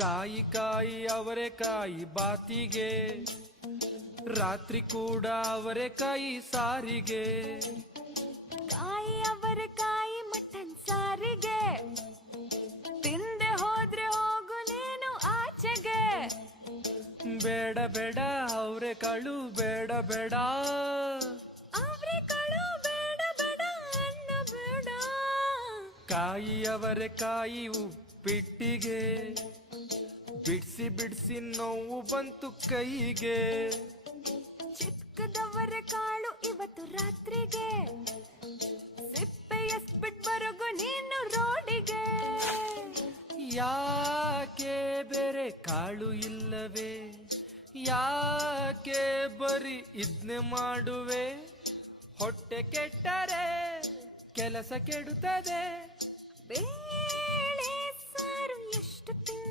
ಕಾಯಿ ಕಾಯಿ ಅವರೆಕಾಯಿ ಬಾತಿಗೆ, ರಾತ್ರಿ ಕೂಡ ಅವರೆಕಾಯಿ ಸಾರಿಗೆ. ಕಾಯಿ ಅವರೆಕಾಯಿ ಮಟನ್ ಸಾರಿಗೆ, ತಿಂದೆ ಹೋದ್ರೆ ಹೋಗು ನೀನು ಆಚೆಗೆ. ಬೇಡ ಬೇಡ ಅವರೆಕಾಳು ಬೇಡ ಬೇಡ, ಅವರೆಕಾಳು ಬೇಡ ಬೇಡ ಅನ್ನ ಬೇಡ. ಕಾಯಿ ಅವರೆಕಾಯಿ ಉಪ್ಪಿಟ್ಟಿಗೆ, ಬಿಡ್ಸಿ ಬಿಡ್ಸಿ ನೋವು ಬಂತು ಕೈಗೆ. ಚಿಕ್ಕದವರೆ ಕಾಳು ಇವತ್ತು ರಾತ್ರಿಗೆ, ಸಿಪ್ಪೆ ಎಸ್ಬಿಟ್ ಬರಗು ನೀನು ರೋಡಿಗೆ. ಯಾಕೆ ಬೇರೆ ಕಾಳು ಇಲ್ಲವೇ, ಯಾಕೆ ಬರೀ ಇದ್ನೆ ಮಾಡುವೆ. ಹೊಟ್ಟೆ ಕೆಟ್ಟರೆ ಕೆಲಸ ಕೆಡುತ್ತದೆ. ಬೇಳೆ ಸಾರು ಎಷ್ಟು ತಿಂಗಳು